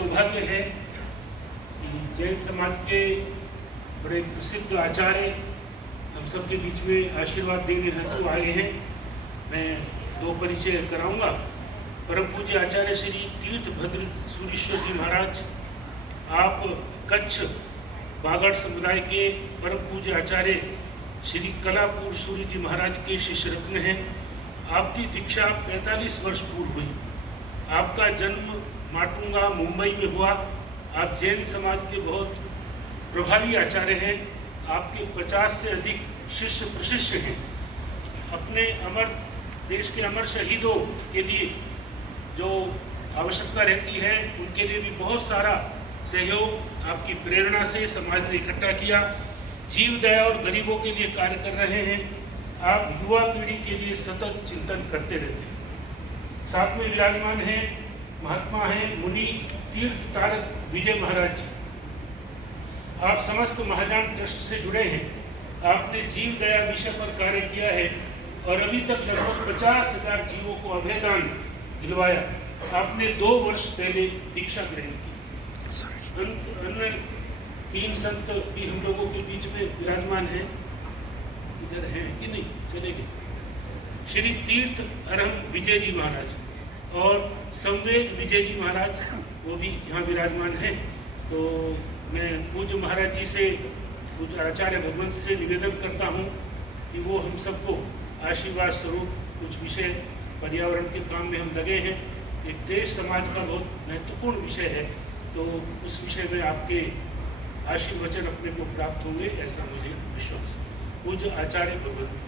सौभाग्य है कि जैन समाज के बड़े प्रसिद्ध आचार्य हम सबके बीच में आशीर्वाद देने हेतु आए हैं। मैं दो परिचय कराऊंगा। परम पूज्य आचार्य श्री तीर्थभद्र सूरीश्वर जी महाराज, आप कच्छ बागड़ समुदाय के परम पूज्य आचार्य श्री कलापुर सूरी जी महाराज के शिष्य रत्न हैं। आपकी दीक्षा 45 वर्ष पूर्व हुई। आपका जन्म माटुंगा मुंबई में हुआ। आप जैन समाज के बहुत प्रभावी आचार्य हैं। आपके 50 से अधिक शिष्य प्रशिष्य हैं। अपने अमर देश के अमर शहीदों के लिए जो आवश्यकता रहती है उनके लिए भी बहुत सारा सहयोग आपकी प्रेरणा से समाज ने इकट्ठा किया। जीव दया और गरीबों के लिए कार्य कर रहे हैं। आप युवा पीढ़ी के लिए सतत चिंतन करते रहते हैं। साथ में विराजमान हैं महात्मा हैं मुनि तीर्थ तारक विजय महाराज जी। आप समस्त महाजान ट्रस्ट से जुड़े हैं। आपने जीव दया विषय पर कार्य किया है और अभी तक लगभग 50,000 जीवों को अभयदान दिलवाया। आपने 2 वर्ष पहले दीक्षा ग्रहण की। अन्य 3 संत भी हम लोगों के बीच में विराजमान हैं। इधर हैं कि नहीं, चले गए। श्री तीर्थ अरहम विजय जी महाराज और संवेद विजय जी महाराज, वो भी यहाँ विराजमान हैं। तो मैं पूज्य महाराज जी से, पूज्य आचार्य भगवंत से निवेदन करता हूँ कि वो हम सबको आशीर्वाद स्वरूप कुछ विषय पर्यावरण के काम में हम लगे हैं। एक देश समाज का बहुत महत्वपूर्ण विषय है, तो उस विषय में आपके आशीर्वचन अपने को प्राप्त होंगे, ऐसा मुझे विश्वास है। पूज्य आचार्य भगवंत।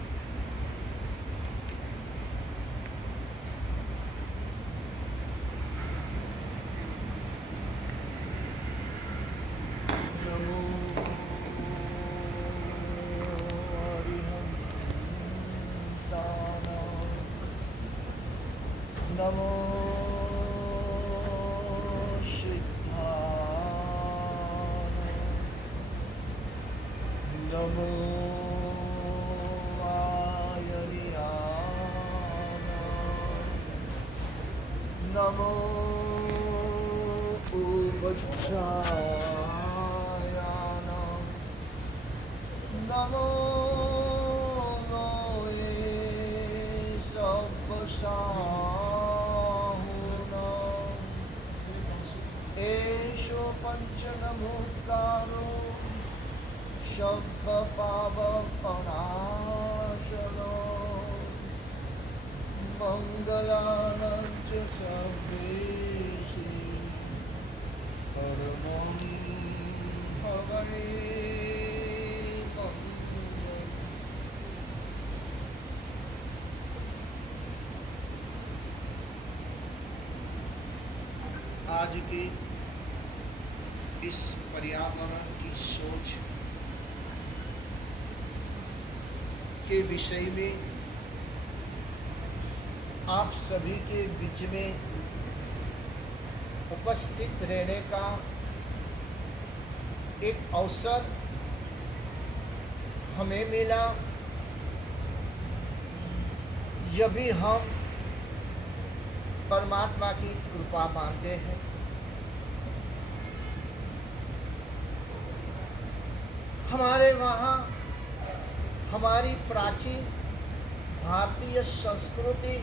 नमो सिद्धाय, नमो आयर्याय, नमो उपचाय, नमो एषो पंचनमुत्कारो शब्द पावपनाशनो मंगलानां च सर्वेषु परमं हवै। आज की इस पर्यावरण की सोच के विषय में आप सभी के बीच में उपस्थित रहने का एक अवसर हमें मिला। यह भी हम परमात्मा की कृपा मानते हैं। हमारे वहाँ हमारी प्राचीन भारतीय संस्कृति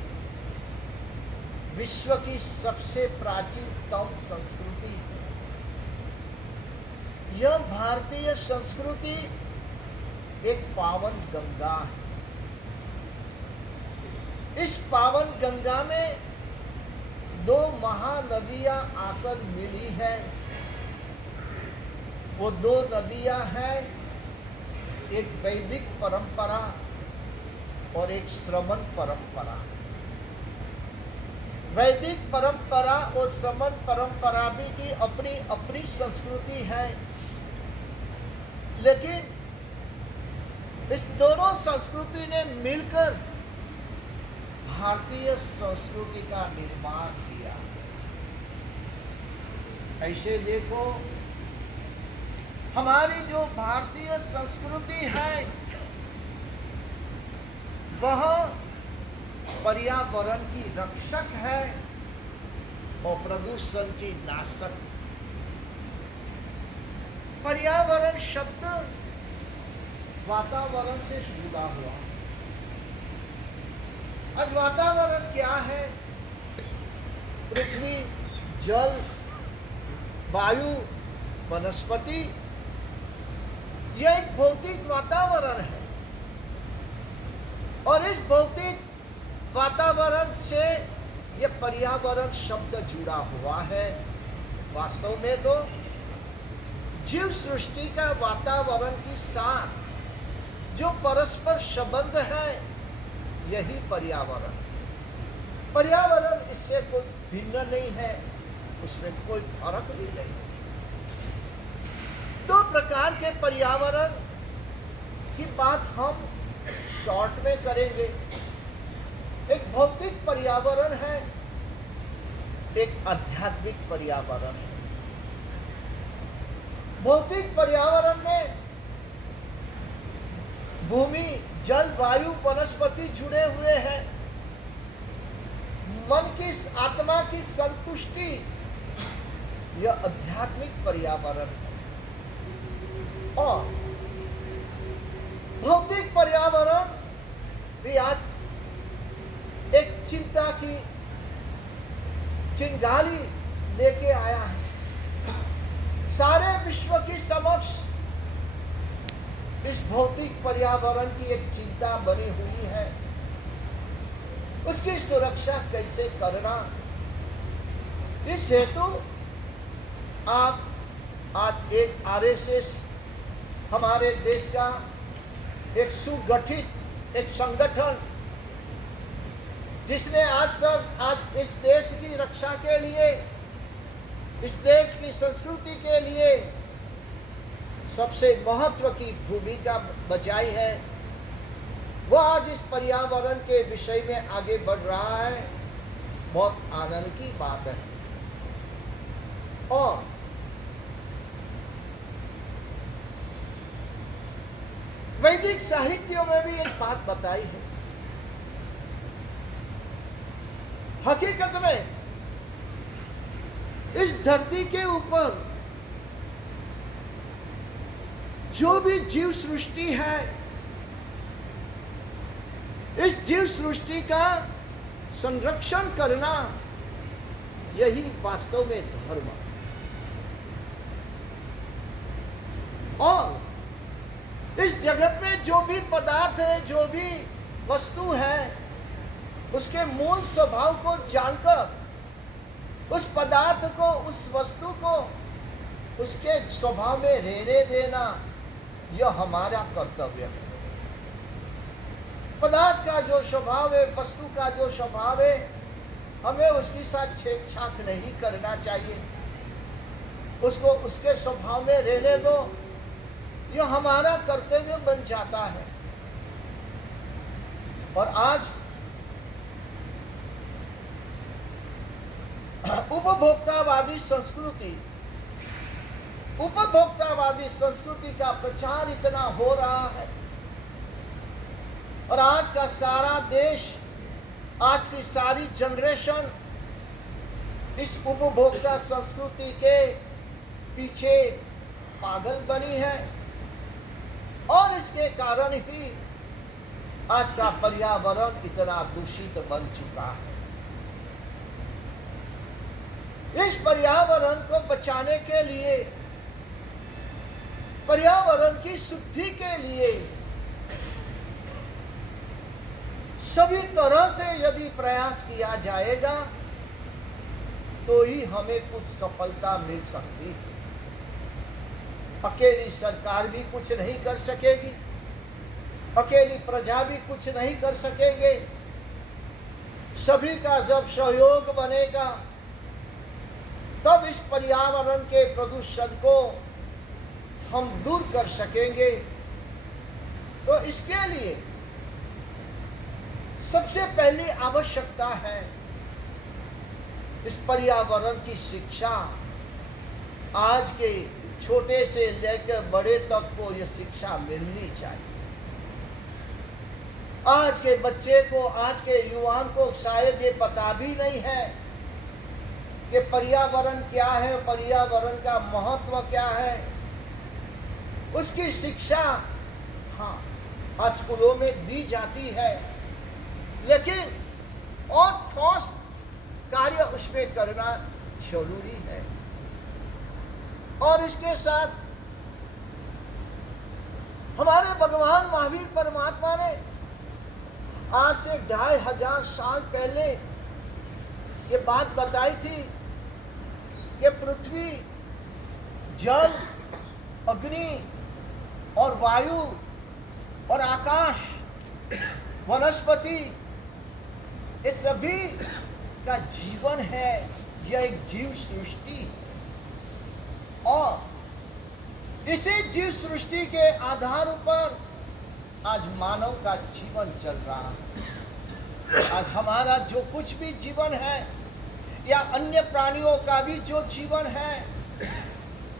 विश्व की सबसे प्राचीनतम संस्कृति है। यह भारतीय संस्कृति एक पावन गंगा है। इस पावन गंगा में 2 महानदियां आकर मिली है। वो 2 नदियां हैं, एक वैदिक परंपरा और एक श्रमण परंपरा। वैदिक परंपरा और श्रमण परंपरा भी की अपनी अपनी संस्कृति है, लेकिन इस दोनों संस्कृति ने मिलकर भारतीय संस्कृति का निर्माण किया। ऐसे देखो, हमारी जो भारतीय संस्कृति है वह पर्यावरण की रक्षक है और प्रदूषण की नाशक पर्यावरण शब्द वातावरण से जुड़ा हुआ। आज वातावरण क्या है? पृथ्वी, जल, वायु, वनस्पति, यह एक भौतिक वातावरण है। और इस भौतिक वातावरण से यह पर्यावरण शब्द जुड़ा हुआ है। वास्तव में तो जीव सृष्टि का वातावरण के साथ जो परस्पर संबंध है, यही पर्यावरण। पर्यावरण इससे कोई भिन्न नहीं है, उसमें कोई फर्क भी नहीं। दो प्रकार के पर्यावरण की बात हम शॉर्ट में करेंगे। एक भौतिक पर्यावरण है, एक आध्यात्मिक पर्यावरण है। भौतिक पर्यावरण में भूमि, जल, वायु, वनस्पति जुड़े हुए हैं। मन की, आत्मा की संतुष्टि, यह आध्यात्मिक पर्यावरण है। और भौतिक पर्यावरण भी आज एक चिंता की चिंगारी लेके आया है। सारे विश्व की समक्ष इस भौतिक पर्यावरण की एक चिंता बनी हुई है। उसकी सुरक्षा कैसे करना, इस हेतु आप आज एक आरएसएस, हमारे देश का एक सुगठित एक संगठन, जिसने आज इस देश की रक्षा के लिए, इस देश की संस्कृति के लिए सबसे महत्व की भूमिका बजाई है, वो आज इस पर्यावरण के विषय में आगे बढ़ रहा है। बहुत आनंद की बात है। और वैदिक साहित्यों में भी एक बात बताई है। हकीकत में इस धरती के ऊपर जो भी जीव सृष्टि है, इस जीव सृष्टि का संरक्षण करना, यही वास्तव में धर्म है। और इस जगत में जो भी पदार्थ है, जो भी वस्तु है, उसके मूल स्वभाव को जानकर उस पदार्थ को, उस वस्तु को उसके स्वभाव में रहने देना, यह हमारा कर्तव्य है। पदार्थ का जो स्वभाव है, वस्तु का जो स्वभाव है, हमें उसके साथ छेड़छाड़ नहीं करना चाहिए। उसको उसके स्वभाव में रहने दो, यह हमारा कर्तव्य बन जाता है। और आज उपभोक्तावादी संस्कृति का प्रचार इतना हो रहा है, और आज का सारा देश, आज की सारी जनरेशन इस उपभोक्ता संस्कृति के पीछे पागल बनी है। और इसके कारण ही आज का पर्यावरण इतना दूषित बन चुका है। इस पर्यावरण को बचाने के लिए, पर्यावरण की शुद्धि के लिए सभी तरह से यदि प्रयास किया जाएगा, तो ही हमें कुछ सफलता मिल सकती है। अकेली सरकार भी कुछ नहीं कर सकेगी, अकेली प्रजा भी कुछ नहीं कर सकेंगे। सभी का जब सहयोग बनेगा, तब इस पर्यावरण के प्रदूषण को हम दूर कर सकेंगे। तो इसके लिए सबसे पहली आवश्यकता है इस पर्यावरण की शिक्षा। आज के छोटे से लेकर बड़े तक को यह शिक्षा मिलनी चाहिए। आज के बच्चे को, आज के युवाओं को शायद ये पता भी नहीं है कि पर्यावरण क्या है, पर्यावरण का महत्व क्या है। उसकी शिक्षा हाँ आज स्कूलों में दी जाती है, लेकिन और ठोस कार्य उसमें करना जरूरी है। और इसके साथ हमारे भगवान महावीर परमात्मा ने आज से 2500 साल पहले ये बात बताई थी कि पृथ्वी, जल, अग्नि और वायु और आकाश, वनस्पति, ये सभी का जीवन है। यह एक जीव सृष्टि, और इसी जीव सृष्टि के आधार पर आज मानव का जीवन चल रहा है। आज हमारा जो कुछ भी जीवन है या अन्य प्राणियों का भी जो जीवन है,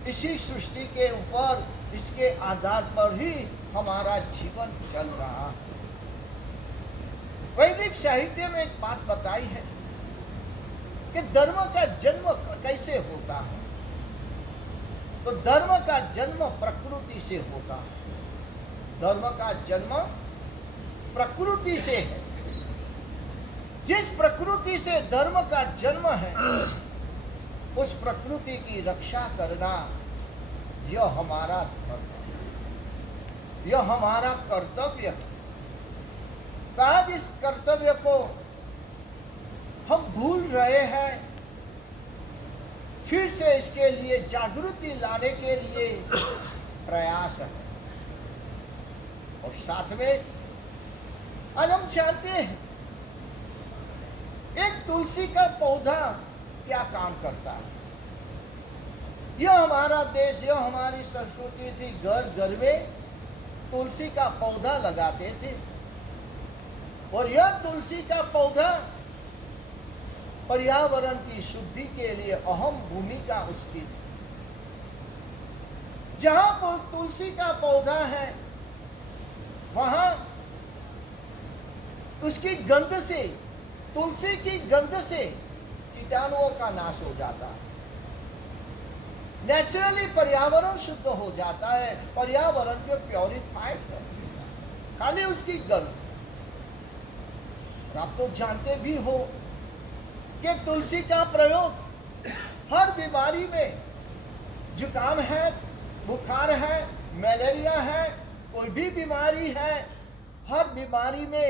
इसी सृष्टि के ऊपर, इसके आधार पर ही हमारा जीवन चल रहा है। वैदिक साहित्य में एक बात बताई है कि धर्म का जन्म कैसे होता है। तो धर्म का जन्म प्रकृति से होता है। धर्म का जन्म प्रकृति से है। जिस प्रकृति से धर्म का जन्म है, उस प्रकृति की रक्षा करना यह हमारा धर्म है, यह हमारा कर्तव्य है। आज इस कर्तव्य को हम भूल रहे हैं। फिर से इसके लिए जागृति लाने के लिए प्रयास है। और साथ में आज हम जानते हैं एक तुलसी का पौधा क्या काम करता है। यह हमारा देश, यह हमारी संस्कृति थी। घर घर में तुलसी का पौधा लगाते थे, और यह तुलसी का पौधा पर्यावरण की शुद्धि के लिए अहम भूमिका उसकी थी। जहां पर तुलसी का पौधा है, वहां उसकी गंध से, तुलसी की गंध से कीटाणुओं का नाश हो जाता है। नेचुरली पर्यावरण शुद्ध हो जाता है। पर्यावरण को प्योरीफाइड कर देता है खाली उसकी गंध। आप तो जानते भी हो कि तुलसी का प्रयोग हर बीमारी में, जुकाम है, बुखार है, मलेरिया है, कोई भी बीमारी है, हर बीमारी में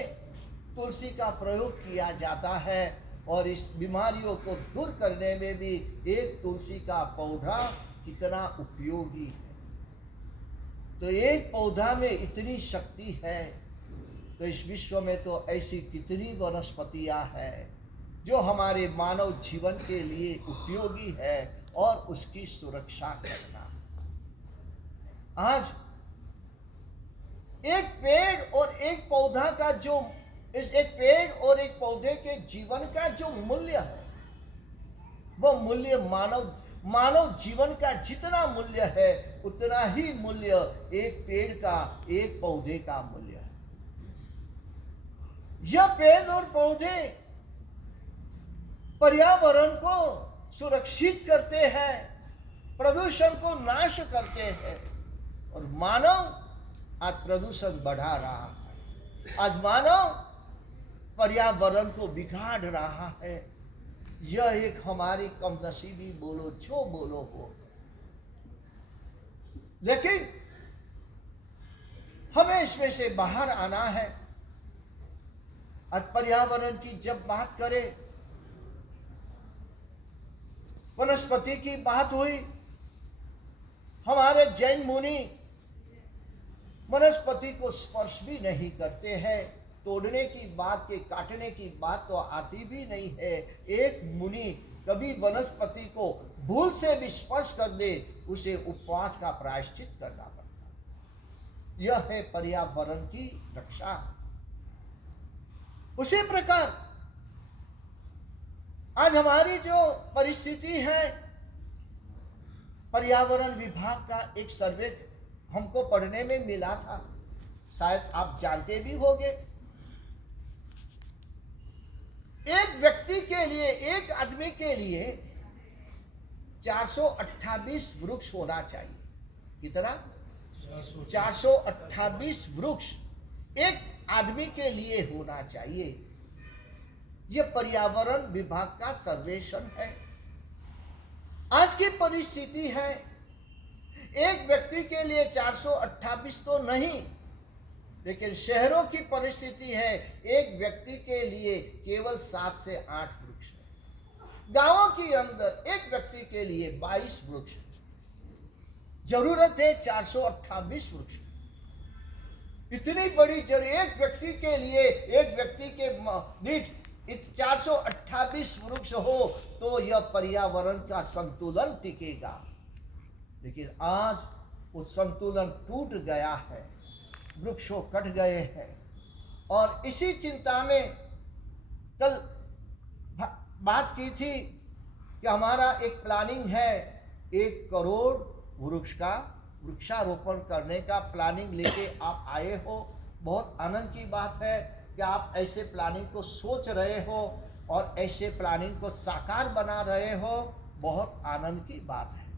तुलसी का प्रयोग किया जाता है। और इस बीमारियों को दूर करने में भी एक तुलसी का पौधा कितना उपयोगी है। तो एक पौधा में इतनी शक्ति है, तो इस विश्व में तो ऐसी कितनी वनस्पतियां हैं जो हमारे मानव जीवन के लिए उपयोगी है, और उसकी सुरक्षा करना। आज एक पेड़ और एक पौधा का जो, इस एक पेड़ और एक पौधे के जीवन का जो मूल्य है, वो मूल्य मानव जीवन का जितना मूल्य है, उतना ही मूल्य एक पेड़ का, एक पौधे का मूल्य है। यह पेड़ और पौधे पर्यावरण को सुरक्षित करते हैं, प्रदूषण को नाश करते हैं, और मानव आज प्रदूषण बढ़ा रहा है। आज मानव पर्यावरण को बिगाड़ रहा है। यह एक हमारी कमनसीबी बोलो, जो बोलो हो, लेकिन हमें इसमें से बाहर आना है। आज पर्यावरण की जब बात करें, वनस्पति की बात हुई, हमारे जैन मुनि वनस्पति को स्पर्श भी नहीं करते हैं। तोड़ने की बात के, काटने की बात तो आती भी नहीं है। एक मुनि कभी वनस्पति को भूल से भी स्पर्श कर दे, उसे उपवास का प्रायश्चित करना पड़ता है। यह है पर्यावरण की रक्षा। उसी प्रकार आज हमारी जो परिस्थिति है, पर्यावरण विभाग का एक सर्वे हमको पढ़ने में मिला था, शायद आप जानते भी होंगे। एक व्यक्ति के लिए, एक आदमी के लिए 428 वृक्ष होना चाहिए। कितना? 428 वृक्ष एक आदमी के लिए होना चाहिए। यह पर्यावरण विभाग का सर्वेक्षण है। आज की परिस्थिति है, एक व्यक्ति के लिए 428 तो नहीं, लेकिन शहरों की परिस्थिति है, एक व्यक्ति के लिए केवल 7 से 8 वृक्ष है। गांवों के अंदर एक व्यक्ति के लिए 22 वृक्ष। जरूरत है 428 वृक्ष। इतनी बड़ी जरूरत, एक व्यक्ति के लिए, एक व्यक्ति के दीठ 428 वृक्ष हो तो यह पर्यावरण का संतुलन टिकेगा। लेकिन आज वो संतुलन टूट गया है, वृक्षों कट गए हैं। और इसी चिंता में कल बात की थी कि हमारा एक प्लानिंग है 1 करोड़ वृक्ष का वृक्षारोपण करने का प्लानिंग लेके आप आए हो। बहुत आनंद की बात है कि आप ऐसे प्लानिंग को सोच रहे हो और ऐसे प्लानिंग को साकार बना रहे हो। बहुत आनंद की बात है।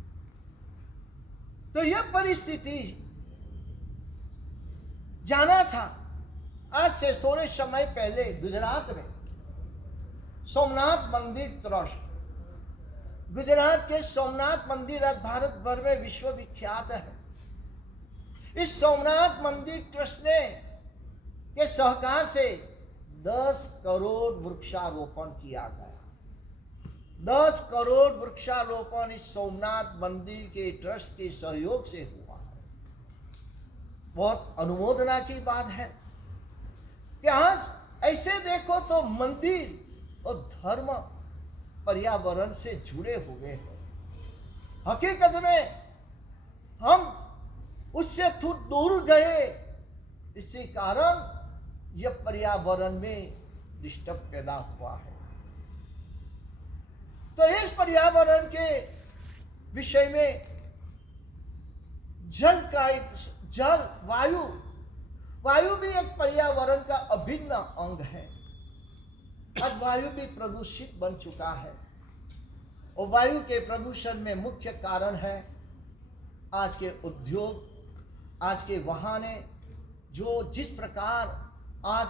तो यह परिस्थिति जाना था। आज से थोड़े समय पहले गुजरात में सोमनाथ मंदिर ट्रस्ट, गुजरात के सोमनाथ मंदिर आज भारत भर में विश्वविख्यात है। इस सोमनाथ मंदिर ट्रस्ट ने के सहकार से 10 करोड़ वृक्षारोपण किया गया। 10 करोड़ वृक्षारोपण इस सोमनाथ मंदिर के ट्रस्ट के सहयोग से हुआ है। बहुत अनुमोदना की बात है कि आज ऐसे देखो तो मंदिर और धर्म पर्यावरण से जुड़े हुए हैं। हकीकत में हम उससे दूर गए, इसी कारण यह पर्यावरण में डिस्टर्ब पैदा हुआ है। तो इस पर्यावरण के विषय में जल का एक वायु भी एक पर्यावरण का अभिन्न अंग है। आज वायु भी प्रदूषित बन चुका है और वायु के प्रदूषण में मुख्य कारण है आज के उद्योग, आज के वाहने जो जिस प्रकार आज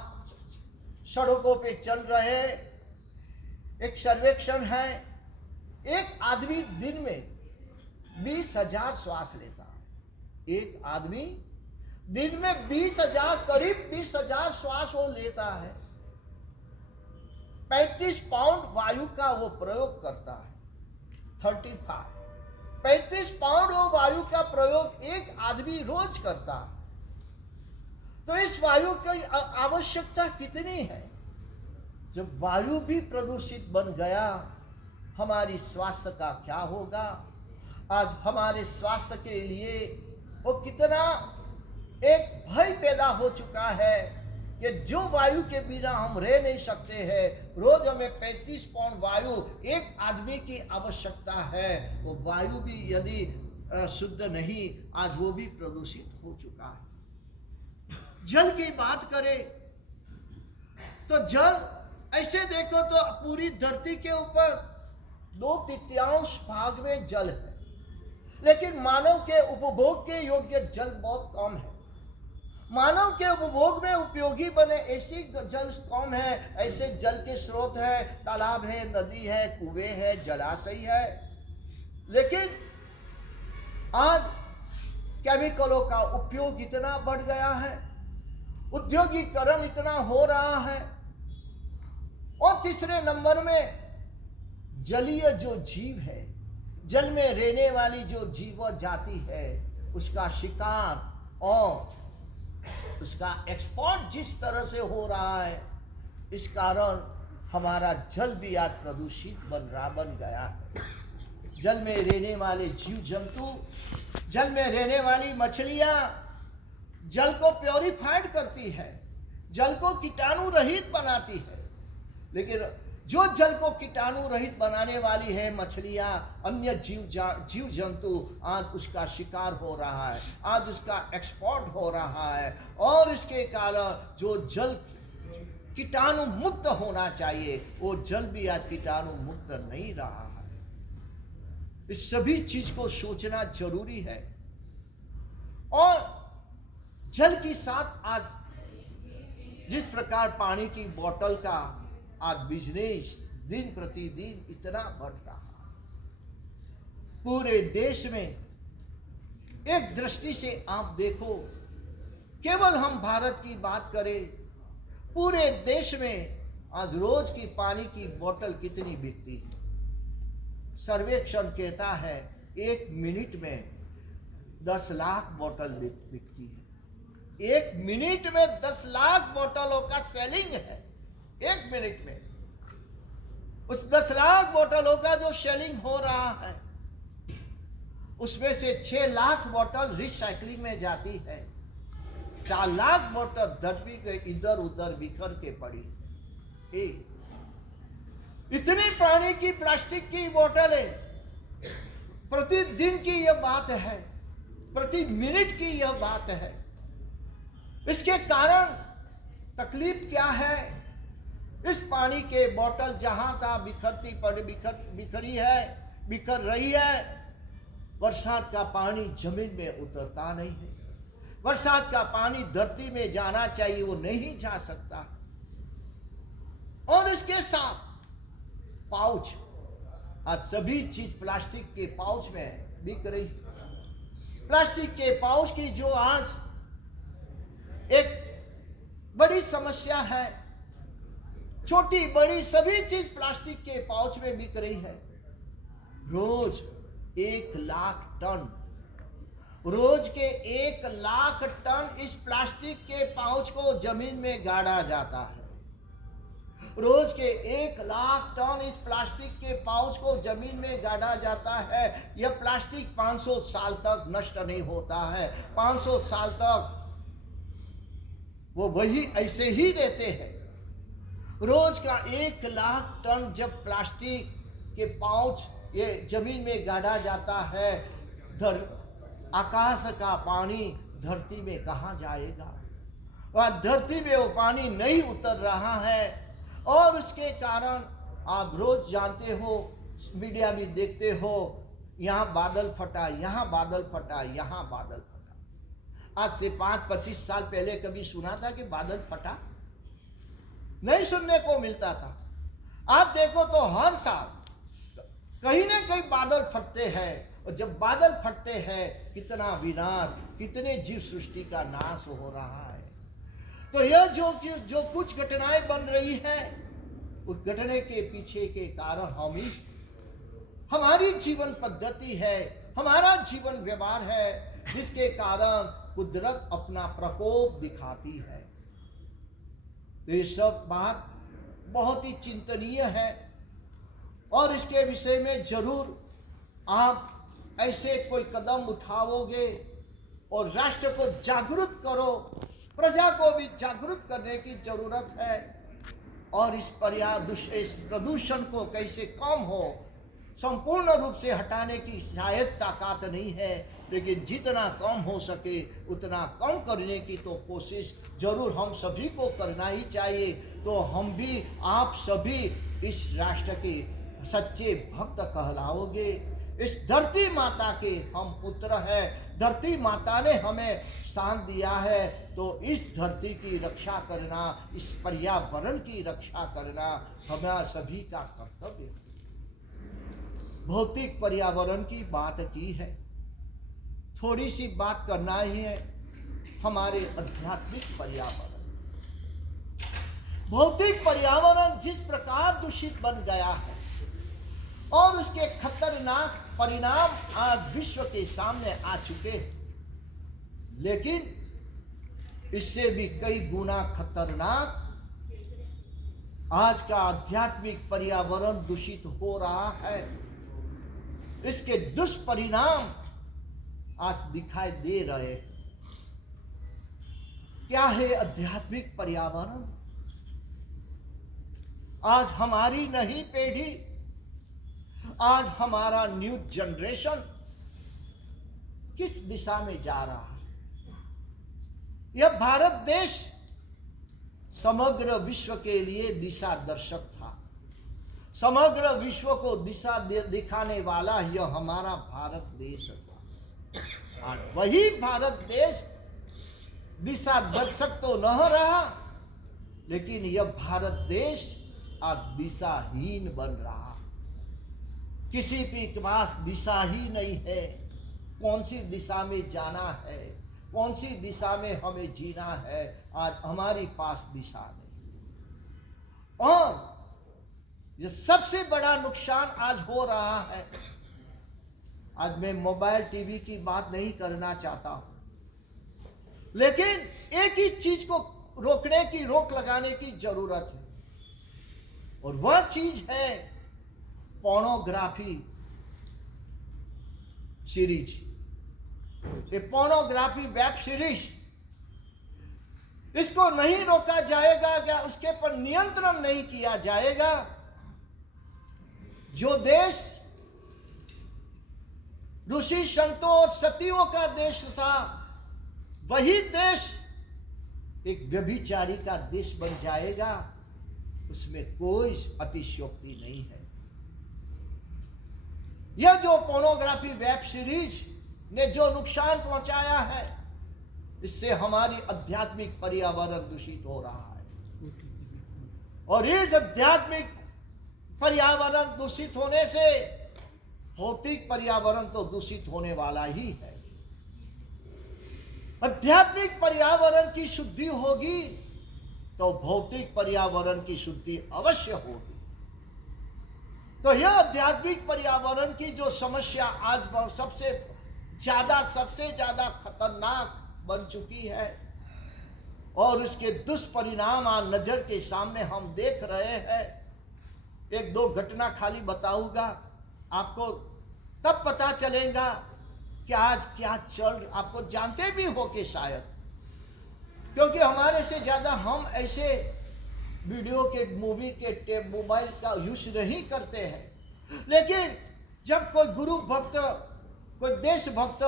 सड़कों पे चल रहे। एक सर्वेक्षण है, एक आदमी दिन में 20,000 श्वास लेता है। एक आदमी दिन में 20,000, करीब 20,000 श्वास वो लेता है। 35 पाउंड वायु का वो प्रयोग करता है। 35 पाउंड वो वायु का प्रयोग एक आदमी रोज करता है। तो इस वायु की आवश्यकता कितनी है? जब वायु भी प्रदूषित बन गया, हमारी स्वास्थ्य का क्या होगा? आज हमारे स्वास्थ्य के लिए वो कितना एक भय पैदा हो चुका है कि जो वायु के बिना हम रह नहीं सकते हैं। रोज हमें 35 पाउंड वायु एक आदमी की आवश्यकता है। वो वायु भी यदि शुद्ध नहीं, आज वो भी प्रदूषित हो चुका है। जल की बात करें तो जल ऐसे देखो तो पूरी धरती के ऊपर 2/3 भाग में जल है, लेकिन मानव के उपभोग के योग्य जल बहुत कम है। मानव के उपभोग में उपयोगी बने ऐसी जल कम है। ऐसे जल के स्रोत है, तालाब है, नदी है, कुएं है, जलाशय है। लेकिन आज केमिकलों का उपयोग इतना बढ़ गया है, औद्योगिकरण इतना हो रहा है। और तीसरे नंबर में जलीय जो जीव है, जल में रहने वाली जो जीव जाति है, उसका शिकार और उसका एक्सपोर्ट जिस तरह से हो रहा है, इस कारण हमारा जल भी आज प्रदूषित बन गया है। जल में रहने वाले जीव जंतु, जल में रहने वाली मछलियां जल को प्योरीफाइड करती है, जल को कीटाणु रहित बनाती है। लेकिन जो जल को कीटाणु रहित बनाने वाली है मछलियां, अन्य जीव जंतु, आज उसका शिकार हो रहा है, आज उसका एक्सपोर्ट हो रहा है। और इसके कारण जो जल कीटाणु मुक्त होना चाहिए, वो जल भी आज कीटाणु मुक्त नहीं रहा है। इस सभी चीज को सोचना जरूरी है। और जल की साथ आज जिस प्रकार पानी की बोतल का आज बिजनेस दिन प्रतिदिन इतना बढ़ रहा, पूरे देश में एक दृष्टि से आप देखो, केवल हम भारत की बात करें, पूरे देश में आज रोज की पानी की बोतल कितनी बिकती है? सर्वेक्षण कहता है 1 मिनट में 10 लाख बोतल बिकती है। 1 मिनट में 10 लाख बोतलों का सेलिंग है। 1 मिनट में उस 10 लाख बोतलों का जो सेलिंग हो रहा है, उसमें से 6 लाख बोतल रिसाइकलिंग में जाती है। 4 लाख बोतल धरती पे इधर उधर बिखर के पड़ी। इतनी पानी की प्लास्टिक की बोतलें प्रतिदिन की यह बात है, प्रति मिनट की यह बात है। इसके कारण तकलीफ क्या है? इस पानी के बोतल जहां था बिखर रही है। बरसात का पानी जमीन में उतरता नहीं है। बरसात का पानी धरती में जाना चाहिए, वो नहीं जा सकता। और इसके साथ पाउच, आज सभी चीज प्लास्टिक के पाउच में बिक रही। प्लास्टिक के पाउच की जो आज एक बड़ी समस्या है, छोटी बड़ी सभी चीज प्लास्टिक के पाउच में बिक रही है। रोज 1 लाख टन, रोज के 1 लाख टन इस प्लास्टिक के पाउच को जमीन में गाड़ा जाता है। रोज के 1 लाख टन इस प्लास्टिक के पाउच को जमीन में गाड़ा जाता है। यह प्लास्टिक 500 साल तक नष्ट नहीं होता है। 500 साल तक वो वही ऐसे ही रहते हैं। रोज का 1 लाख टन जब प्लास्टिक के पाउच ये जमीन में गाड़ा जाता है, आकाश का पानी धरती में कहाँ जाएगा? वह धरती में वो पानी नहीं उतर रहा है। और उसके कारण आप रोज जानते हो, मीडिया में देखते हो, यहाँ बादल फटा, यहाँ बादल फटा, यहाँ बादल फटा। आज से 5-25 साल पहले कभी सुना था कि बादल फटा? नहीं सुनने को मिलता था। आप देखो तो हर साल कहीं ना कहीं बादल फटते हैं। और जब बादल फटते हैं, कितना विनाश, कितने जीव सृष्टि का नाश हो रहा है। तो यह जो कुछ घटनाएं बन रही है, उस घटने के पीछे के कारण हम ही, हमारी जीवन पद्धति है, हमारा जीवन व्यवहार है, जिसके कारण कुदरत अपना प्रकोप दिखाती है। तो ये सब बात बहुत ही चिंतनीय है और इसके विषय में जरूर आप ऐसे कोई कदम उठाओगे और राष्ट्र को जागरूक करो, प्रजा को भी जागरूक करने की जरूरत है। और इस प्रदूषण को कैसे कम हो, संपूर्ण रूप से हटाने की शायद ताकत नहीं है, लेकिन जितना कम हो सके उतना कम करने की तो कोशिश जरूर हम सभी को करना ही चाहिए। तो हम भी, आप सभी इस राष्ट्र के सच्चे भक्त कहलाओगे। इस धरती माता के हम पुत्र हैं, धरती माता ने हमें स्थान दिया है, तो इस धरती की रक्षा करना, इस पर्यावरण की रक्षा करना हमारा सभी का कर्तव्य है। भौतिक पर्यावरण की बात की है, थोड़ी सी बात करना ही है हमारे आध्यात्मिक पर्यावरण। भौतिक पर्यावरण जिस प्रकार दूषित बन गया है और उसके खतरनाक परिणाम आज विश्व के सामने आ चुके हैं, लेकिन इससे भी कई गुना खतरनाक आज का आध्यात्मिक पर्यावरण दूषित हो रहा है। इसके दुष्परिणाम आज दिखाई दे रहे हैं। क्या है आध्यात्मिक पर्यावरण? आज हमारी नई पीढ़ी, आज हमारा न्यू जनरेशन किस दिशा में जा रहा है? यह भारत देश समग्र विश्व के लिए दिशा दर्शक था। समग्र विश्व को दिशा दिखाने वाला यह हमारा भारत देश था। आज वही भारत देश दिशा दर्शक तो न रहा, लेकिन यह भारत देश आज दिशाहीन बन रहा। किसी के पास दिशा ही नहीं है, कौन सी दिशा में जाना है, कौन सी दिशा में हमें जीना है, आज हमारे पास दिशा नहीं। और ये सबसे बड़ा नुकसान आज हो रहा है। आज मैं मोबाइल टीवी की बात नहीं करना चाहता हूं, लेकिन एक ही चीज को रोकने की, रोक लगाने की जरूरत है, और वह चीज है पोर्नोग्राफी सीरीज। ये पोर्नोग्राफी वेब सीरीज, इसको नहीं रोका जाएगा, क्या उसके पर नियंत्रण नहीं किया जाएगा, जो देश ऋषि संतों और सतियों का देश था, वही देश एक व्यभिचारी का देश बन जाएगा। उसमें कोई अतिशयोक्ति नहीं है। यह जो पोर्नोग्राफी वेब सीरीज ने जो नुकसान पहुंचाया है, इससे हमारी आध्यात्मिक पर्यावरण दूषित हो रहा है, और इस आध्यात्मिक पर्यावरण दूषित होने से भौतिक पर्यावरण तो दूषित होने वाला ही है। आध्यात्मिक पर्यावरण की शुद्धि होगी तो भौतिक पर्यावरण की शुद्धि अवश्य होगी। तो यह आध्यात्मिक पर्यावरण की जो समस्या आज सबसे ज्यादा खतरनाक बन चुकी है, और इसके दुष्परिणाम आज नजर के सामने हम देख रहे हैं। एक दो घटना खाली बताऊंगा, आपको तब पता चलेगा कि आज क्या चल, आपको जानते भी हो कि शायद, क्योंकि हमारे से ज्यादा हम ऐसे वीडियो के, मूवी के, मोबाइल का यूज नहीं करते हैं। लेकिन जब कोई गुरु भक्त, कोई देशभक्त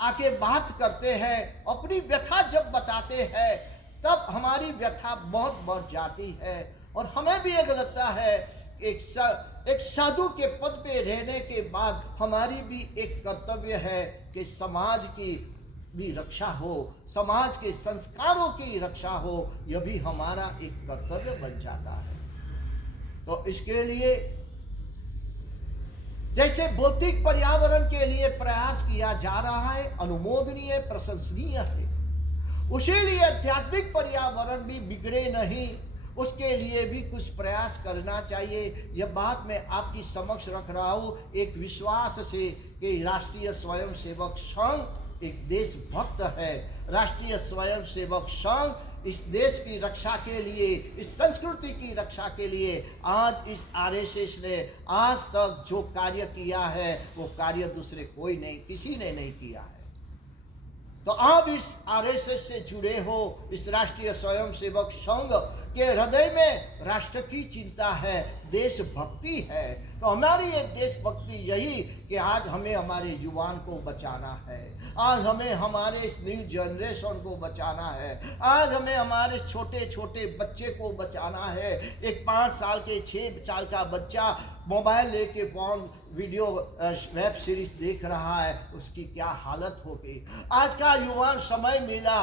आके बात करते हैं, अपनी व्यथा जब बताते हैं, तब हमारी व्यथा बहुत बढ़ जाती है, और हमें भी एक लगता है एक साधु के पद पे रहने के बाद हमारी भी एक कर्तव्य है कि समाज की भी रक्षा हो, समाज के संस्कारों की रक्षा हो। यह भी हमारा एक कर्तव्य बन जाता है। तो इसके लिए जैसे भौतिक पर्यावरण के लिए प्रयास किया जा रहा है, अनुमोदनीय, प्रशंसनीय है, उसी लिए आध्यात्मिक पर्यावरण भी बिगड़े नहीं, उसके लिए भी कुछ प्रयास करना चाहिए। यह बात मैं आपकी समक्ष रख रहा हूँ एक विश्वास से कि राष्ट्रीय स्वयंसेवक संघ एक देशभक्त है। राष्ट्रीय स्वयंसेवक संघ इस देश की रक्षा के लिए, इस संस्कृति की रक्षा के लिए आज इस आरएसएस ने आज तक जो कार्य किया है, वो कार्य दूसरे कोई नहीं, किसी ने नहीं किया है। तो आप इस आरएसएस से जुड़े हो, इस राष्ट्रीय स्वयंसेवक संघ के हृदय में राष्ट्र की चिंता है, देशभक्ति है। तो हमारी ये देशभक्ति यही कि आज हमें हमारे युवाओं को बचाना है, आज हमें हमारे इस न्यू जनरेशन को बचाना है, आज हमें हमारे छोटे छोटे बच्चे को बचाना है। एक 5 साल के 6 साल का बच्चा मोबाइल लेके फोन वीडियो वेब सीरीज देख रहा है, उसकी क्या हालत होगी। आज का युवा समय मिला,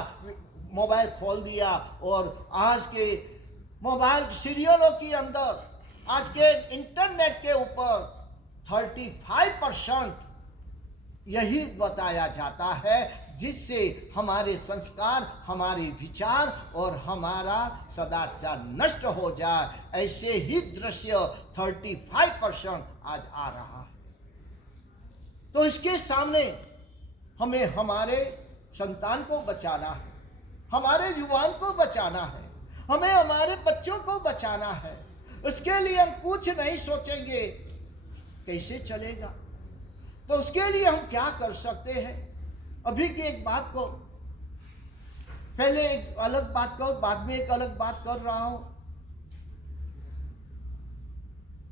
मोबाइल खोल दिया, और आज के मोबाइल सीरियलों के अंदर, आज के इंटरनेट के ऊपर 35% यही बताया जाता है, जिससे हमारे संस्कार, हमारे विचार और हमारा सदाचार नष्ट हो जाए। ऐसे ही दृश्य 35% आज आ रहा है। तो इसके सामने हमें हमारे संतान को बचाना है, हमारे युवाओं को बचाना है, हमें हमारे बच्चों को बचाना है। उसके लिए हम कुछ नहीं सोचेंगे कैसे चलेगा, तो उसके लिए हम क्या कर सकते हैं। अभी की एक बात को, पहले एक अलग बात करो, बाद में एक अलग बात कर रहा हूं।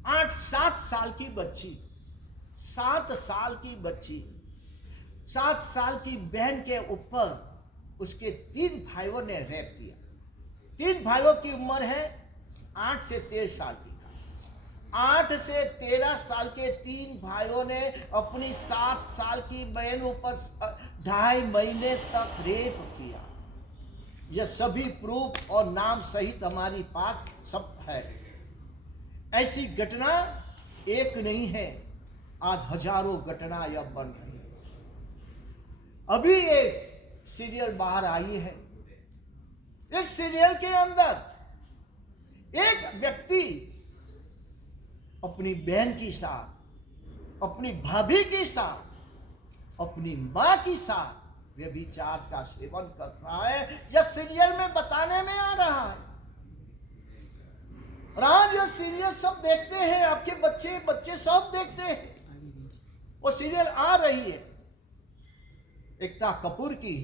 8-7 साल की बच्ची, 7 साल की बच्ची, 7 साल की बहन के ऊपर उसके 3 भाइयों ने रेप किया। 3 भाइयों की उम्र है 8 से 13 साल की। 8 से 13 साल के 3 भाइयों ने अपनी 7 साल की बहन ऊपर 2.5 महीने तक रेप किया। यह सभी प्रूफ और नाम सहित हमारी पास सब है। ऐसी घटना एक नहीं है, आज हजारों घटना यह बन रही है। अभी एक सीरियल बाहर आई है। इस सीरियल के अंदर एक व्यक्ति अपनी बहन के साथ, अपनी भाभी के साथ, अपनी मां के साथ व्यभिचार का सेवन कर रहा है। यह सीरियल में बताने में आ रहा है। और आज यह सीरियल सब देखते हैं, आपके बच्चे सब देखते हैं। वो सीरियल आ रही है एकता कपूर की।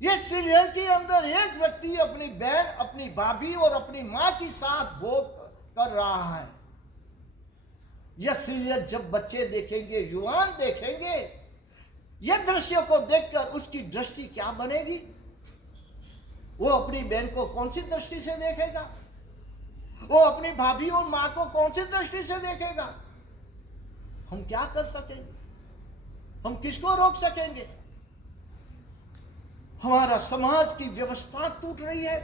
ये सीरियल के अंदर एक व्यक्ति अपनी बहन, अपनी भाभी और अपनी मां के साथ भोग कर रहा है। यह सीरियल जब बच्चे देखेंगे, युवान देखेंगे, यह दृश्य को देखकर उसकी दृष्टि क्या बनेगी? वो अपनी बहन को कौन सी दृष्टि से देखेगा? वो अपनी भाभी और मां को कौन सी दृष्टि से देखेगा? हम क्या कर सकेंगे? हम किसको रोक सकेंगे? हमारा समाज की व्यवस्था टूट रही है,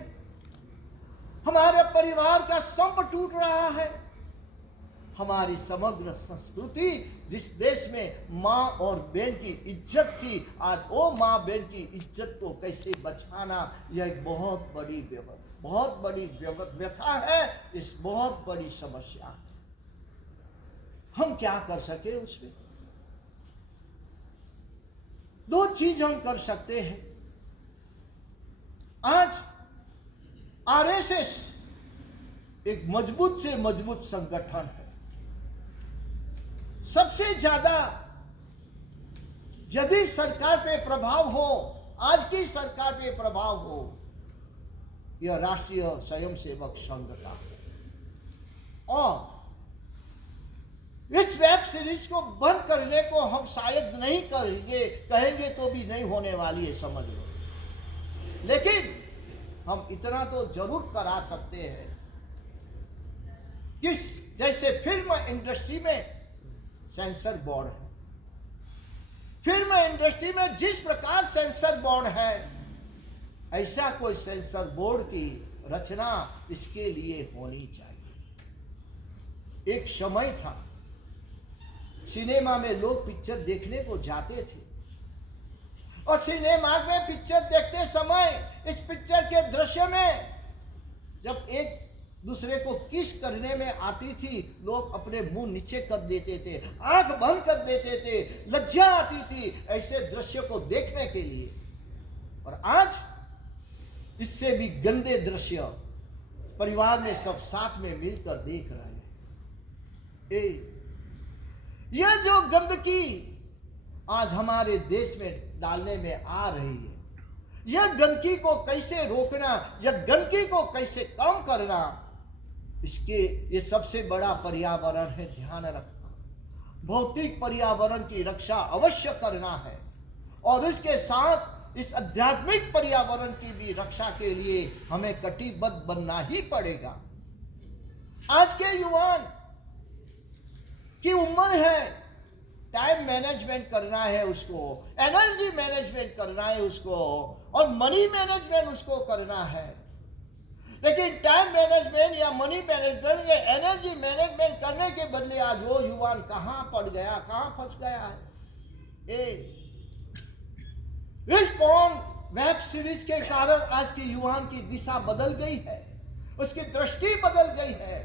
हमारे परिवार का स्तंभ टूट रहा है। हमारी समग्र संस्कृति, जिस देश में मां और बहन की इज्जत थी, आज वो मां बहन की इज्जत को कैसे बचाना, यह एक बहुत बड़ी व्यथा है। इस बहुत बड़ी समस्या हम क्या कर सके उसमें? दो चीज हम कर सकते हैं। आज आरएसएस एक मजबूत से मजबूत संगठन है। सबसे ज्यादा यदि सरकार पे प्रभाव हो, आज की सरकार पे प्रभाव हो, यह राष्ट्रीय स्वयंसेवक संघ का है। और इस वेब सीरीज को बंद करने को हम शायद नहीं करेंगे, कहेंगे तो भी नहीं होने वाली है, समझ लो। लेकिन हम इतना तो जरूर करा सकते हैं कि जैसे फिल्म इंडस्ट्री में सेंसर बोर्ड है, फिल्म इंडस्ट्री में जिस प्रकार सेंसर बोर्ड है, ऐसा कोई सेंसर बोर्ड की रचना इसके लिए होनी चाहिए। एक समय था, सिनेमा में लोग पिक्चर देखने को जाते थे और सिनेमा में पिक्चर देखते समय इस पिक्चर के दृश्य में जब एक दूसरे को किस करने में आती थी, लोग अपने मुंह नीचे कर देते थे, आंख बंद कर देते थे, लज्जा आती थी ऐसे दृश्य को देखने के लिए। और आज इससे भी गंदे दृश्य परिवार में सब साथ में मिलकर देख रहे हैं। यह जो गंदगी आज हमारे देश में डालने में आ रही है, यह गंदगी को कैसे रोकना, यह गंदगी को कैसे कम करना, इसके ये सबसे बड़ा पर्यावरण है, ध्यान रखना। भौतिक पर्यावरण की रक्षा अवश्य करना है और इसके साथ इस आध्यात्मिक पर्यावरण की भी रक्षा के लिए हमें कटिबद्ध बनना ही पड़ेगा। आज के युवान की उम्र है, टाइम मैनेजमेंट करना है उसको, एनर्जी मैनेजमेंट करना है उसको, और मनी मैनेजमेंट उसको करना है। लेकिन टाइम मैनेजमेंट या मनी मैनेजमेंट या एनर्जी मैनेजमेंट करने के बदले आज वो युवान कहां पड़ गया, कहां फंस गया है। इस पॉर्न वेब सीरीज के कारण आज की युवान की दिशा बदल गई है, उसकी दृष्टि बदल गई है।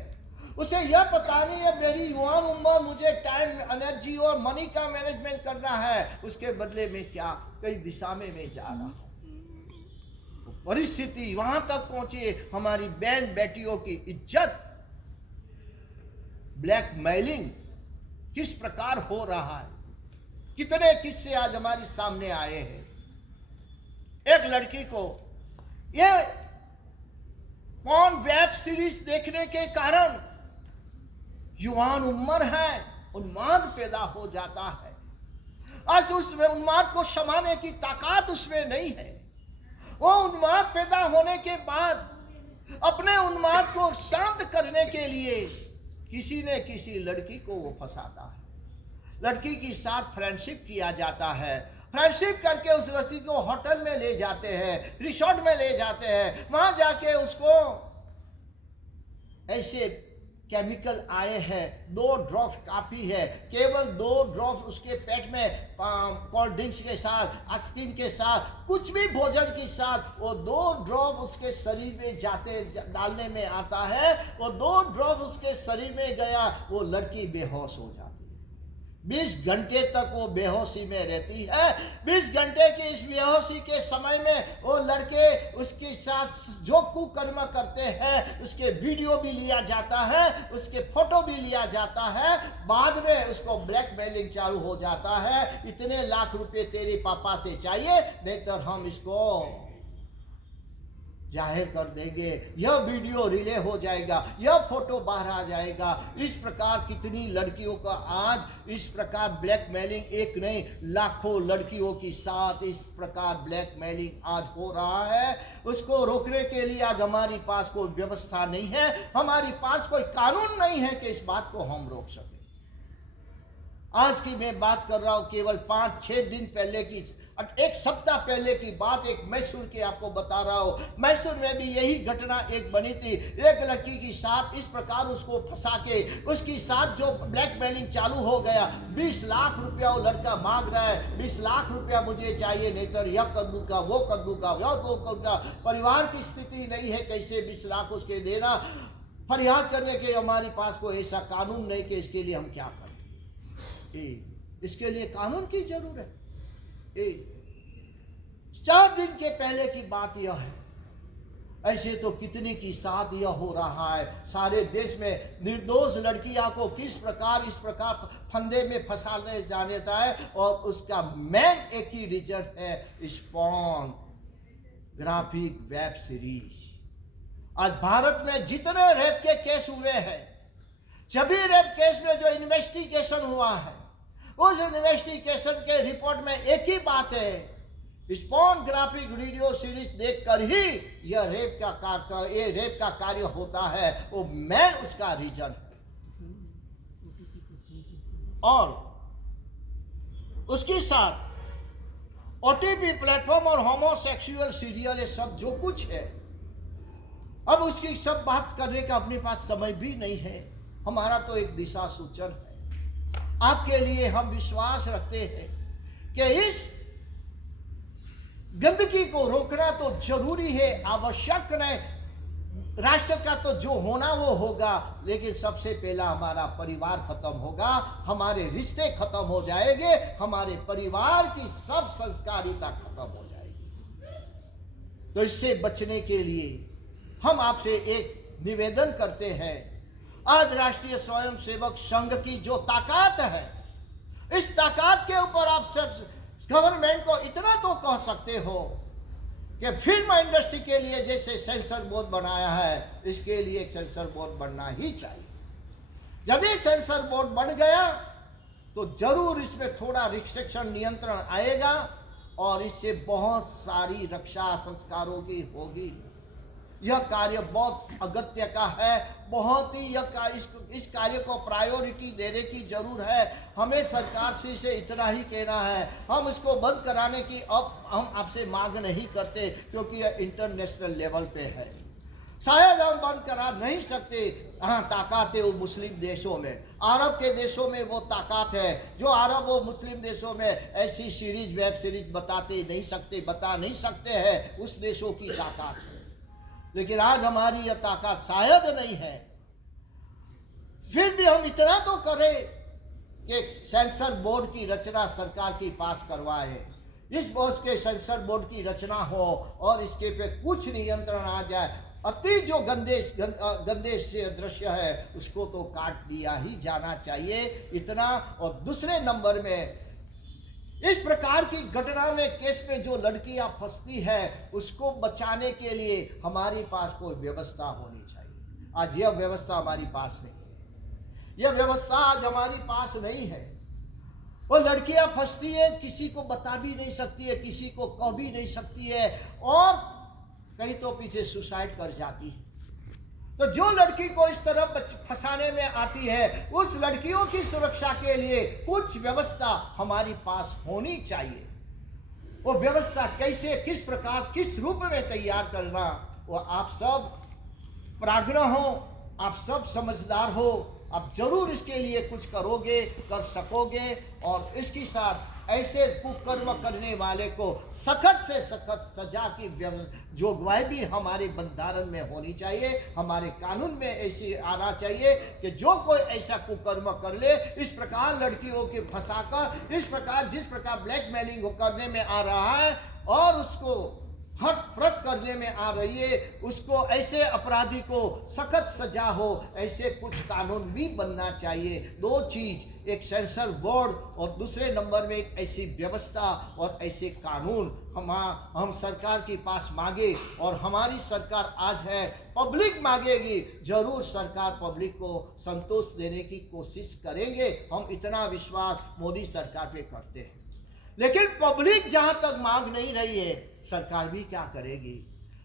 उसे यह पता नहीं है मेरी युवान उम्र, मुझे टाइम, एनर्जी और मनी का मैनेजमेंट करना है, उसके बदले में क्या कई दिशा में मैं जा रहा हूं। परिस्थिति वहां तक पहुंची, हमारी बहन बेटियों की इज्जत ब्लैकमेलिंग किस प्रकार हो रहा है, कितने किस्से आज हमारे सामने आए हैं। एक लड़की को ये पॉर्न वेब सीरीज देखने के कारण युवान उम्र है, उन्माद पैदा हो जाता है। आज उसमें उन्माद को शमाने की ताकत उसमें नहीं है। वो उन्माद पैदा होने के बाद अपने उन्माद को शांत करने के लिए किसी न किसी लड़की को वो फंसाता है, लड़की के साथ फ्रेंडशिप किया जाता है फ्रेंडशिप करके उस लड़की को होटल में ले जाते हैं, रिसोर्ट में ले जाते हैं, वहां जाके उसको ऐसे केमिकल आए हैं, 2 ड्रॉप्स काफी है, केवल 2 ड्रॉप्स उसके पेट में कोल्ड ड्रिंक्स के साथ, आइसक्रीम के साथ, कुछ भी भोजन के साथ वो 2 ड्रॉप उसके शरीर में डालने में आता है। वो 2 ड्रॉप उसके शरीर में गया, वो लड़की बेहोश हो जाती है। 20 घंटे तक वो बेहोशी में रहती है। 20 घंटे की इस बेहोशी के समय में वो लड़के उसके साथ जो कुकर्म करते हैं उसके वीडियो भी लिया जाता है, उसके फोटो भी लिया जाता है। बाद में उसको ब्लैकमेलिंग चालू हो जाता है, इतने लाख रुपए तेरे पापा से चाहिए, नहीं तो हम इसको जाहिर कर देंगे, यह वीडियो रिले हो जाएगा, यह फोटो बाहर आ जाएगा। इस प्रकार कितनी लड़कियों का आज इस प्रकार ब्लैकमेलिंग, एक नहीं लाखों लड़कियों के साथ इस प्रकार ब्लैकमेलिंग आज हो रहा है। उसको रोकने के लिए आज हमारे पास कोई व्यवस्था नहीं है, हमारे पास कोई कानून नहीं है कि इस बात को हम रोक सकें। आज की मैं बात कर रहा हूं केवल 5-6 दिन पहले की, 1 सप्ताह पहले की बात, एक मैसूर की आपको बता रहा हूं। मैसूर में भी यही घटना एक बनी थी। एक लड़की के साथ इस प्रकार उसको फंसा के उसके साथ जो ब्लैकमेलिंग चालू हो गया। 20 लाख रुपया वो लड़का मांग रहा है, 20 लाख रुपया मुझे चाहिए, नहीं तो यह कर दूंगा, वो कर दूंगा, यह तो करूंगा। परिवार की स्थिति नहीं है कैसे 20 लाख उसके देना। फरियाद करने के हमारे पास कोई ऐसा कानून नहीं कि इसके लिए हम क्या करें। इसके लिए कानून की जरूरत है। 4 दिन के पहले की बात यह है। ऐसे तो कितने की साथ यह हो रहा है। सारे देश में निर्दोष लड़कियां को किस प्रकार इस प्रकार फंदे में फंसाने जाता है, और उसका मेन एक ही रीजन है, स्पॉन ग्राफिक वेब सीरीज। आज भारत में जितने रेप के केस हुए हैं, सभी रेप केस में जो इन्वेस्टिगेशन हुआ है, उस इन्वेस्टिगेशन के रिपोर्ट में एक ही बात है, स्पॉन ग्राफिक वीडियो सीरीज देखकर ही यह रेप का कार्य होता है। वो मेन उसका रीजन है। और उसके साथ ओटीपी प्लेटफॉर्म और होमोसेक्सुअल सीरियल, ये सब जो कुछ है, अब उसकी सब बात करने का अपने पास समय भी नहीं है। हमारा तो एक दिशा सूचन है आपके लिए। हम विश्वास रखते हैं कि इस गंदगी को रोकना तो जरूरी है, आवश्यक नहीं। राष्ट्र का तो जो होना वो होगा, लेकिन सबसे पहला हमारा परिवार खत्म होगा, हमारे रिश्ते खत्म हो जाएंगे, हमारे परिवार की सब संस्कारिता खत्म हो जाएगी। तो इससे बचने के लिए हम आपसे एक निवेदन करते हैं। आज राष्ट्रीय स्वयंसेवक संघ की जो ताकत है, इस ताकत के ऊपर आप गवर्नमेंट को इतना तो कह सकते हो कि फिल्म इंडस्ट्री के लिए जैसे सेंसर बोर्ड बनाया है, इसके लिए एक सेंसर बोर्ड बनना ही चाहिए। यदि सेंसर बोर्ड बन गया तो जरूर इसमें थोड़ा रिस्ट्रिक्शन, नियंत्रण आएगा, और इससे बहुत सारी रक्षा संस्कारों की होगी। यह कार्य बहुत अगत्य का है, बहुत ही इस कार्य को प्रायोरिटी देने की जरूर है। हमें सरकार से इतना ही कहना है, हम इसको बंद कराने की अब हम आपसे मांग नहीं करते, क्योंकि यह इंटरनेशनल लेवल पे है। शायद हम बंद करा नहीं सकते। हाँ, ताकत है वो मुस्लिम देशों में, अरब के देशों में वो ताकत है, जो अरब वो मुस्लिम देशों में ऐसी सीरीज, वेब सीरीज बता नहीं सकते हैं, उस देशों की ताकत है। लेकिन आज हमारी यह ताकत शायद नहीं है। फिर भी हम इतना तो करें कि सेंसर बोर्ड की रचना सरकार की पास करवाए, इस बोर्ड के सेंसर बोर्ड की रचना हो, और इसके पे कुछ नियंत्रण आ जाए। अति जो गंदे से दृश्य है उसको तो काट दिया ही जाना चाहिए, इतना। और दूसरे नंबर में, इस प्रकार की घटना में, केस में जो लड़कियां फंसती है, उसको बचाने के लिए हमारे पास कोई व्यवस्था होनी चाहिए। आज यह व्यवस्था हमारे पास नहीं है। यह व्यवस्था आज हमारे पास नहीं है। वो लड़कियां फंसती है, किसी को बता भी नहीं सकती है, किसी को कह भी नहीं सकती है, और कहीं तो पीछे सुसाइड कर जाती है। तो जो लड़की को इस तरह फंसाने में आती है, उस लड़कियों की सुरक्षा के लिए कुछ व्यवस्था हमारे पास होनी चाहिए। वो व्यवस्था कैसे, किस प्रकार, किस रूप में तैयार करना, वो आप सब प्राज्ञ हो, आप सब समझदार हो, आप जरूर इसके लिए कुछ करोगे, कर सकोगे। और इसके साथ ऐसे कुकर्म करने वाले को सख्त से सख्त सजा की जोगवाई भी हमारे बंधारण में होनी चाहिए, हमारे कानून में ऐसी आना चाहिए कि जो कोई ऐसा कुकर्म कर ले, इस प्रकार लड़कियों के फंसाकर, इस प्रकार जिस प्रकार ब्लैकमेलिंग करने में आ रहा है और उसको हर प्रत करने में आ रही है, उसको ऐसे अपराधी को सख्त सजा हो, ऐसे कुछ कानून भी बनना चाहिए। दो चीज, एक सेंसर बोर्ड और दूसरे नंबर में एक ऐसी व्यवस्था और ऐसे कानून हम सरकार के पास मांगे। और हमारी सरकार आज है, पब्लिक मांगेगी, जरूर सरकार पब्लिक को संतोष देने की कोशिश करेंगे। हम इतना विश्वास मोदी सरकार पे करते हैं। लेकिन पब्लिक जहां तक मांग नहीं रही है, सरकार भी क्या करेगी?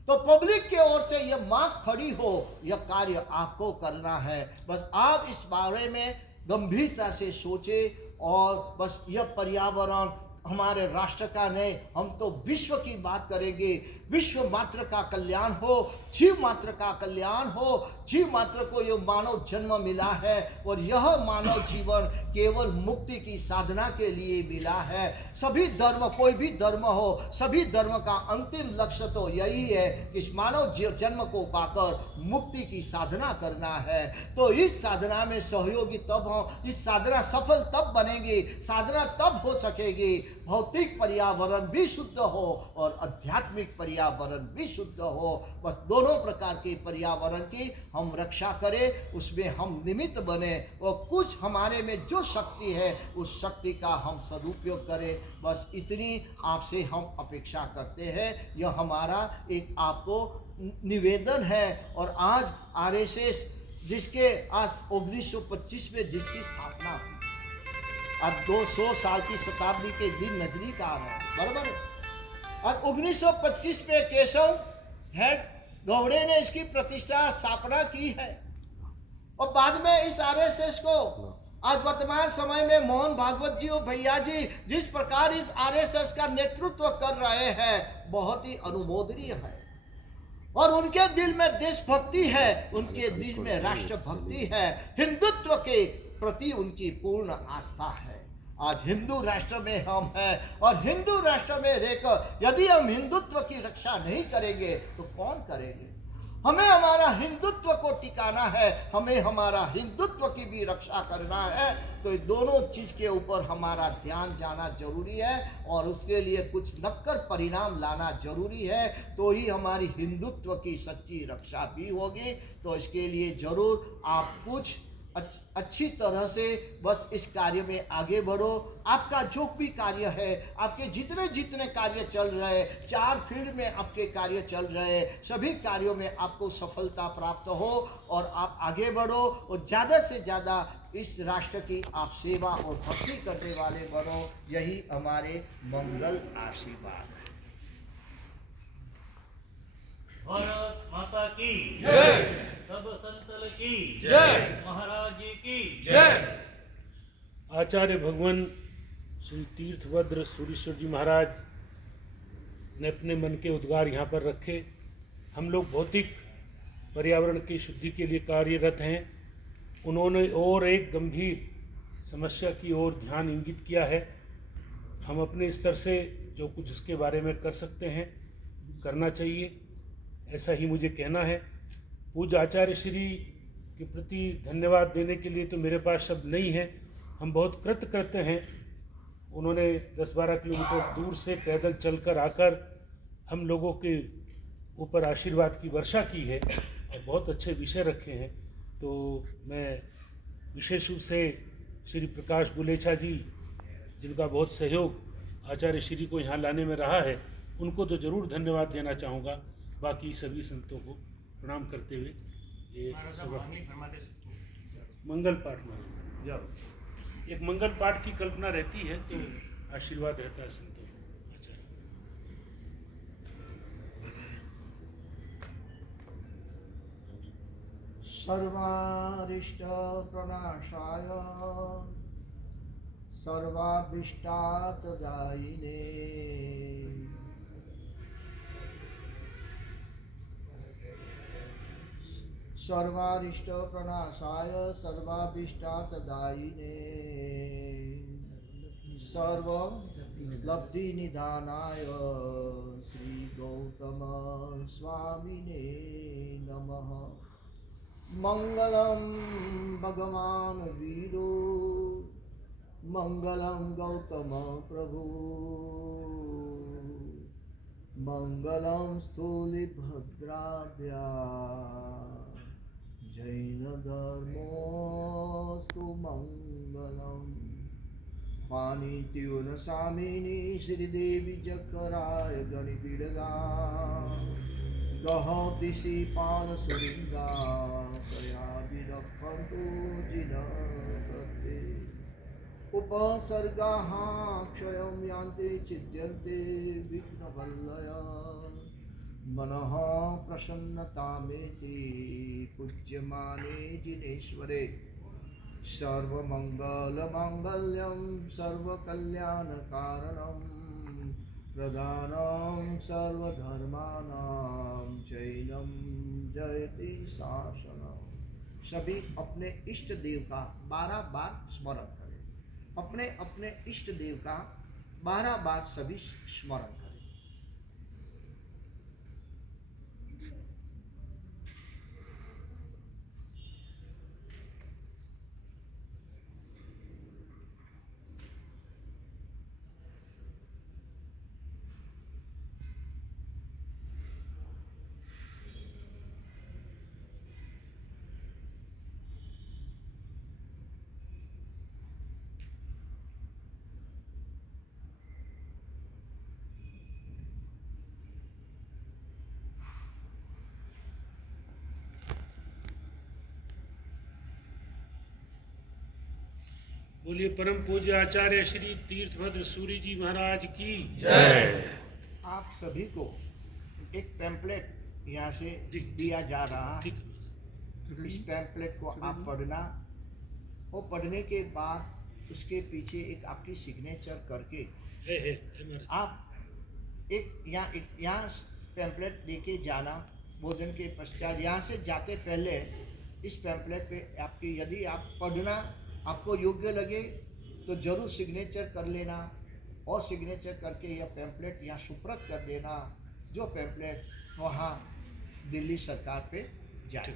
तो पब्लिक के ओर से यह मांग खड़ी हो, यह कार्य आपको करना है। बस आप इस बारे में गंभीरता से सोचे और बस यह पर्यावरण हमारे राष्ट्र का नहीं, हम तो विश्व की बात करेंगे। विश्व मात्र का कल्याण हो, जीव मात्र का कल्याण हो। जीव मात्र को यह मानव जन्म मिला है और यह मानव जीवन केवल मुक्ति की साधना के लिए मिला है। सभी धर्म, कोई भी धर्म हो, सभी धर्म का अंतिम लक्ष्य तो यही है कि इस मानव जन्म को पाकर मुक्ति की साधना करना है। तो इस साधना में सहयोगी तब हो, इस साधना सफल तब बनेगी, साधना तब हो सकेगी भौतिक पर्यावरण भी शुद्ध हो और आध्यात्मिक पर्यावरण भी शुद्ध हो। बस दोनों प्रकार के पर्यावरण की हम रक्षा करें, उसमें हम निमित्त बने और कुछ हमारे में जो शक्ति है उस शक्ति का हम सदुपयोग करें। बस इतनी आपसे हम अपेक्षा करते हैं। यह हमारा एक आपको निवेदन है। और आज आरएसएस जिसके आज 1925 में जिसकी स्थापना हुई, अब 200 साल की शताब्दी के दिन नजदीक आ रहे हैं, बराबर है। और 1925 में केशव हेड गौड़े ने इसकी प्रतिष्ठा स्थापना की है और बाद में इस आरएसएस को आज वर्तमान समय में मोहन भागवत जी और भैया जी जिस प्रकार इस आरएसएस का नेतृत्व कर रहे हैं, बहुत ही अनुमोदनीय है। और उनके दिल में देशभक्ति है, उनके दिल में राष्ट्रभक्ति है, हिंदुत्व के प्रति उनकी पूर्ण आस्था है। आज हिंदू राष्ट्र में हम हैं और हिंदू राष्ट्र में रहकर यदि हम हिंदुत्व की रक्षा नहीं करेंगे तो कौन करेंगे? हमें हमारा हिंदुत्व को टिकाना है, हमें हमारा हिंदुत्व की भी रक्षा करना है। तो दोनों चीज के ऊपर हमारा ध्यान जाना जरूरी है और उसके लिए कुछ नक्कर परिणाम लाना जरूरी है, तो ही हमारी हिंदुत्व की सच्ची रक्षा भी होगी। तो इसके लिए जरूर आप कुछ अच्छी तरह से बस इस कार्य में आगे बढ़ो। आपका जो भी कार्य है, आपके जितने जितने कार्य चल रहे, 4 फील्ड में आपके कार्य चल रहे, सभी कार्यों में आपको सफलता प्राप्त हो और आप आगे बढ़ो और ज़्यादा से ज़्यादा इस राष्ट्र की आप सेवा और भक्ति करने वाले बनो। यही हमारे मंगल आशीर्वाद है। भारत माता की जय, सब संतल की जय, महाराज जी की जय। आचार्य भगवान श्री तीर्थभद्र सूरीश्वर जी महाराज ने अपने मन के उद्गार यहाँ पर रखे। हम लोग भौतिक पर्यावरण की शुद्धि के लिए कार्यरत हैं। उन्होंने और एक गंभीर समस्या की ओर ध्यान इंगित किया है। हम अपने स्तर से जो कुछ इसके बारे में कर सकते हैं करना चाहिए, ऐसा ही मुझे कहना है। पूज्य आचार्य श्री के प्रति धन्यवाद देने के लिए तो मेरे पास शब्द नहीं है। हम बहुत कृतकृत्य हैं। उन्होंने 10-12 किलोमीटर दूर से पैदल चलकर आकर हम लोगों के ऊपर आशीर्वाद की वर्षा की है और बहुत अच्छे विषय रखे हैं। तो मैं विशेष रूप से श्री प्रकाश गुलेछा जी, जिनका बहुत सहयोग आचार्य श्री को यहाँ लाने में रहा है, उनको तो ज़रूर धन्यवाद देना चाहूँगा। बाकी सभी संतों को प्रणाम करते हुए ये मंगल पाठ में एक मंगल पाठ की कल्पना रहती है, तो आशीर्वाद रहता है संतों को। अच्छा, सर्वारिष्ट प्रणाशाय सर्वाभिष्टात दायिने सर्वारिष्ट प्रणाशाय सर्वाभीष्टार्थदायिने सर्व लब्धि निधानाय श्री गौतम स्वामिने नमः। मंगलम भगवान वीरो मंगलम गौतम प्रभु मंगलम स्थूलिभद्राद्या जैन धर्मोस्तु मंगलम। पानीत्युन सामिनी श्रीदेवी जकराय गणिबिड़गा गह दिशि पाल सुरिंगा सया विरक्षन्तु जिनकते उपसर्गाः क्षयं यान्ति चिद्यन्ते विघ्नवल्लय मनः प्रसन्नतामेति पूज्यमाने जिनेश्वरे सर्वमङ्गलमाङ्गल्यं सर्वकल्याणकारणं प्रधानं सर्वधर्माणां चैनं जयति शासनम्। सभी अपने इष्ट देव का 12 बार स्मरण करें। अपने अपने इष्ट देव का 12 बार सभी स्मरण करें। बोलिए परम पूज्य आचार्य श्री तीर्थभद्र सूरी जी महाराज की जय। आप सभी को एक पैम्पलेट यहाँ से दिया जा रहा है। ठीक। इस पैम्पलेट को आप पढ़ना और पढ़ने के बाद उसके पीछे एक आपकी सिग्नेचर करके है आप एक यहाँ पैम्पलेट देके जाना। भोजन के पश्चात यहाँ से जाते पहले इस पैम्पलेट पे आपकी यदि आप पढ़ना आपको योग्य लगे तो जरूर सिग्नेचर कर लेना और सिग्नेचर करके यह पैम्पलेट यहाँ सुप्रत कर देना, जो पैम्पलेट वहाँ दिल्ली सरकार पे जाए।